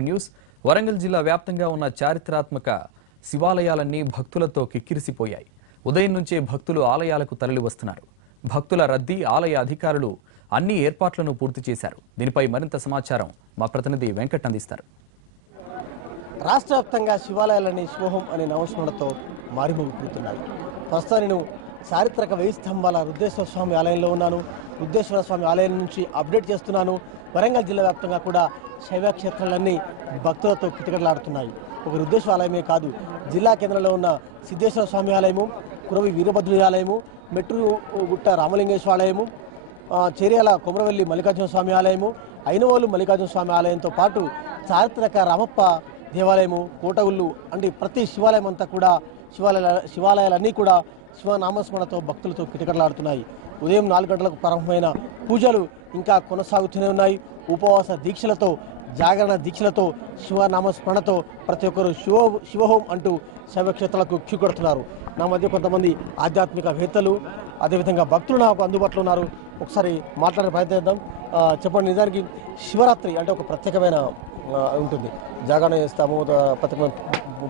News Warangal జిల్లా వ్యాప్తంగా ఉన్న చారిత్రాత్మక శివాలయాలన్నీ భక్తులతో కిక్కిరిసిపోయాయి. ఉదయం నుంచే భక్తులు ఆలయాలకు తరలి వస్తున్నారు. భక్తుల రద్దీ ఆలయ అధికారులు అన్ని ఏర్పాట్లను పూర్తి చేశారు. దీనిపై మరింత సమాచారం మా ప్రతినిధి వెంకట్ అందిస్తారు. రాష్ట్ర వ్యాప్తంగా శివాలయాలన్నీ శివహోం అనే నామస్మరణతో మారిమోగిపోతున్నాయి. ప్రస్తుతం నేను చారిత్రక 1000 స్తంభాల రుద్రేశ్వర స్వామి ఆలయంలో ఉన్నాను. రుద్రేశ్వర స్వామి ఆలయం నుంచి అప్డేట్ చేస్తున్నాను. వరంగల్ జిల్లా వ్యాప్తంగా కూడా శైవ క్షేత్రాలన్నీ భక్తులతో కిటకిటలాడుతున్నాయి. ఒక రుద్రేశ్వర ఆలయమే కాదు, జిల్లా కేంద్రంలో ఉన్న సిద్ధేశ్వర స్వామి ఆలయము, కురవి వీరభద్రుడి ఆలయము, మెట్టుగుట్ట రామలింగేశ్వర ఆలయము, చేర్యాల కొమరవెల్లి మల్లికార్జున స్వామి ఆలయము, ఐనవోలు మల్లికార్జున స్వామి ఆలయంతో పాటు చారిత్రక రామప్ప దేవాలయము, కోటగుళ్ళు అంటే ప్రతి శివాలయం అంతా కూడా శివాలయాలన్నీ కూడా శివనామస్మరణతో భక్తులతో కిటకిటలాడుతున్నాయి. ఉదయం 4 గంటలకు ప్రారంభమైన పూజలు ఇంకా కొనసాగుతూనే ఉన్నాయి. ఉపవాస దీక్షలతో, జాగరణ దీక్షలతో, శివనామస్మరణతో ప్రతి ఒక్కరు శివహోం అంటూ శైవక్షేత్రాలకు క్యూ కొడుతున్నారు. నా మధ్య కొంతమంది ఆధ్యాత్మికవేత్తలు, అదేవిధంగా భక్తులు నాకు అందుబాటులో ఉన్నారు. ఒకసారి మాట్లాడే ప్రయత్నం చేద్దాం. చెప్పండి, నిజానికి శివరాత్రి అంటే ఒక ప్రత్యేకమైన ఉంటుంది. జాగరణ చేస్తాము, ప్రత్యేకమైన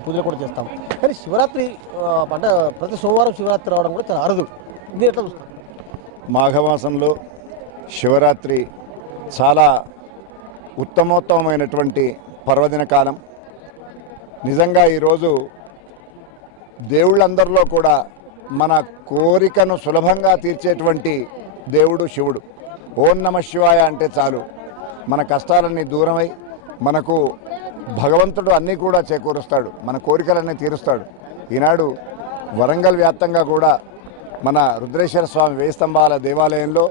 పూజలు కూడా చేస్తాం. కానీ శివరాత్రి అంటే ప్రతి సోమవారం శివరాత్రి రావడం కూడా చాలా అరుదు. నేను ఎట్లా చూస్తాను? మాఘమాసంలో శివరాత్రి చాలా ఉత్తమోత్తమైనటువంటి పర్వదిన కాలం. నిజంగా ఈరోజు దేవుళ్ళందరిలో కూడా మన కోరికను సులభంగా తీర్చేటువంటి దేవుడు శివుడు. ఓం నమ శివాయ అంటే చాలు మన కష్టాలన్నీ దూరమై మనకు భగవంతుడు అన్నీ కూడా చేకూరుస్తాడు, మన కోరికలన్నీ తీరుస్తాడు. ఈనాడు వరంగల్ వ్యాప్తంగా కూడా మన రుద్రేశ్వర స్వామి 1000 స్తంభాల దేవాలయంలో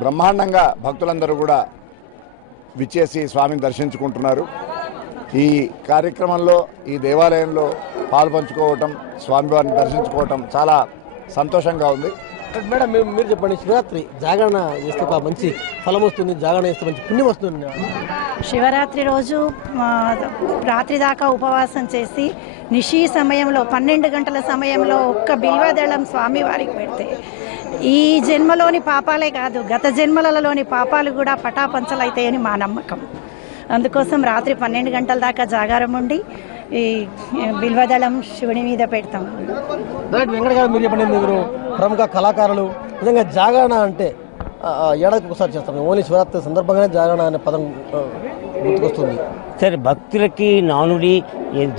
బ్రహ్మాండంగా భక్తులందరూ కూడా విచ్చేసి స్వామిని దర్శించుకుంటున్నారు. ఈ కార్యక్రమంలో ఈ దేవాలయంలో పాల్పంచుకోవటం, స్వామివారిని దర్శించుకోవటం చాలా సంతోషంగా ఉంది. మేడం, మీరు చెప్పండి, శివరాత్రి జాగరణ చేస్తే ఒక మంచి ఫలం వస్తుంది, జాగరణ చేస్తే మంచి పుణ్యం వస్తుంది. శివరాత్రి రోజు రాత్రి దాకా ఉపవాసం చేసి నిశీ సమయంలో 12 గంటల సమయంలో ఒక్క బిల్వదళం స్వామివారికి పెడితే ఈ జన్మలోని పాపాలే కాదు, గత జన్మలలోని పాపాలు కూడా పటాపంచలైతాయని మా నమ్మకం. అందుకోసం రాత్రి 12 గంటల దాకా జాగారం ఉండి ఈ బిల్వదళం శివుని మీద పెడతాం. వెంకట గారు, మీరు చెప్పండి, మీరు ప్రముఖ కళాకారులు, నిజంగా జాగరణ అంటే ఏడాదికి ఒకసారి చేస్తాం. ఓన్లీ శివరాత్రి సందర్భంగానే జాగరణ అనే పదం గుర్తుకొస్తుంది. సరే, భక్తులకి నానుడి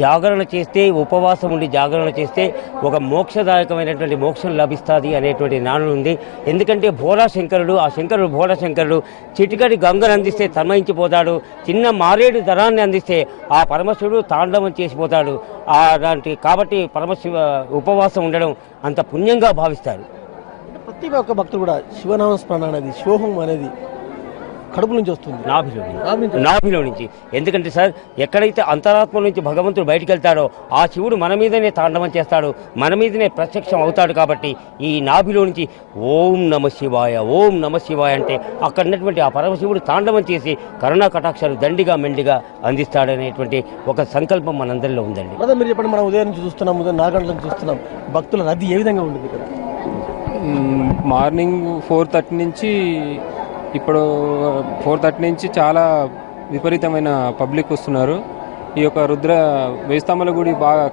జాగరణ చేస్తే, ఉపవాసం ఉండి జాగరణ చేస్తే ఒక మోక్షదాయకమైనటువంటి మోక్షం లభిస్తుంది అనేటువంటి నానుడు ఉంది. ఎందుకంటే భోళాశంకరుడు, ఆ శంకరుడు భోళాశంకరుడు చిటికడి గంగను అందిస్తే తన్మయించిపోతాడు, చిన్న మారేడు ధరాన్ని అందిస్తే ఆ పరమశివుడు తాండవం చేసిపోతాడు. కాబట్టి పరమశివ ఉపవాసం ఉండడం అంత పుణ్యంగా భావిస్తారు. ప్రతి ఒక్క భక్తుడు కూడా శివనామస్మరణ అనేది, శివహోం అనేది కడుపు నుంచి వస్తుంది, నాభిలో నుంచి. ఎందుకంటే సార్, ఎక్కడైతే అంతరాత్మ నుంచి భగవంతుడు బయటికి వెళ్తాడో ఆ శివుడు మన మీదనే తాండవం చేస్తాడు, మన మీదనే ప్రత్యక్షం అవుతాడు. కాబట్టి ఈ నాభిలో నుంచి ఓం నమ శివాయ, ఓం నమ శివాయ అంటే అక్కడ ఉన్నటువంటి ఆ పరమశివుడు తాండవం చేసి కరుణా కటాక్షాలు దండిగా మెండిగా అందిస్తాడనేటువంటి ఒక సంకల్పం మనందరిలో ఉందండి. మీరు చెప్పండి, మనం ఉదయం నుంచి చూస్తున్నాం, ఉదయం 4 గంటల నుంచి చూస్తున్నాం, భక్తుల రద్దీ ఏ విధంగా ఉంటుంది ఇక్కడ? మార్నింగ్ 4:30 నుంచి ఇప్పుడు 4:30 నుంచి చాలా విపరీతమైన పబ్లిక్ వస్తున్నారు. ఈ యొక్క 1000 స్తంభాల గుడి బాగా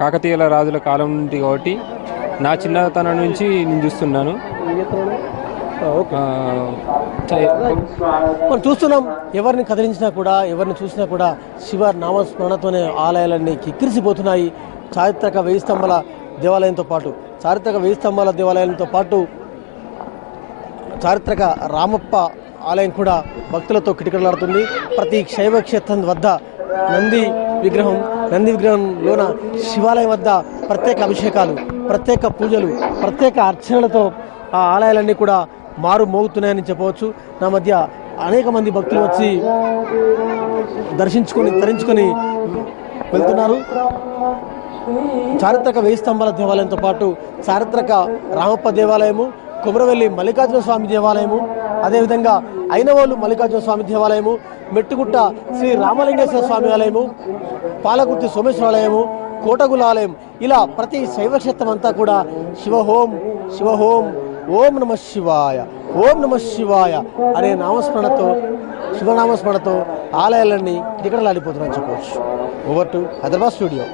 కాకతీయుల రాజుల కాలం నుండి కాబట్టి నా చిన్నతనం నుంచి నేను చూస్తున్నాను. మనం చూస్తున్నాం, ఎవరిని కదిలించినా కూడా, ఎవరిని చూసినా కూడా శివ నామస్మరణతోనే ఆలయాలన్నీ కిక్కిరిసిపోతున్నాయి. చారిత్రక 1000 స్తంభాల దేవాలయంతో పాటు చారిత్రక రామప్ప ఆలయం కూడా భక్తులతో కిటకిటలాడుతుంది. ప్రతి శైవ క్షేత్రం వద్ద నంది విగ్రహంలోన శివాలయం వద్ద ప్రత్యేక అభిషేకాలు, ప్రత్యేక పూజలు, ప్రత్యేక అర్చనలతో ఆ ఆలయాలన్నీ కూడా మారు మోగుతున్నాయని చెప్పవచ్చు. నా మధ్య అనేక మంది భక్తులు వచ్చి తరించుకొని వెళ్తున్నారు. చారిత్రక 1000 స్తంభాల దేవాలయంతో పాటు చారిత్రక రామప్ప దేవాలయము, కొమరవెల్లి మల్లికార్జున స్వామి దేవాలయము, అదేవిధంగా ఐనవోలు మల్లికార్జున స్వామి దేవాలయము, మెట్టుగుట్ట శ్రీ రామలింగేశ్వర స్వామి ఆలయము, పాలకుర్తి సోమేశ్వర ఆలయము, కోటగుల ఆలయం, ఇలా ప్రతి శైవక్షేత్రం అంతా కూడా శివహోం శివహోం ఓం నమ శివాయ, ఓం నమ శివాయ అనే నామస్మరణతో, శివనామస్మరణతో ఆలయాలన్నీ టికెటలాడిపోతున్నాయని చెప్పవచ్చు. Over to Hyderabad studio.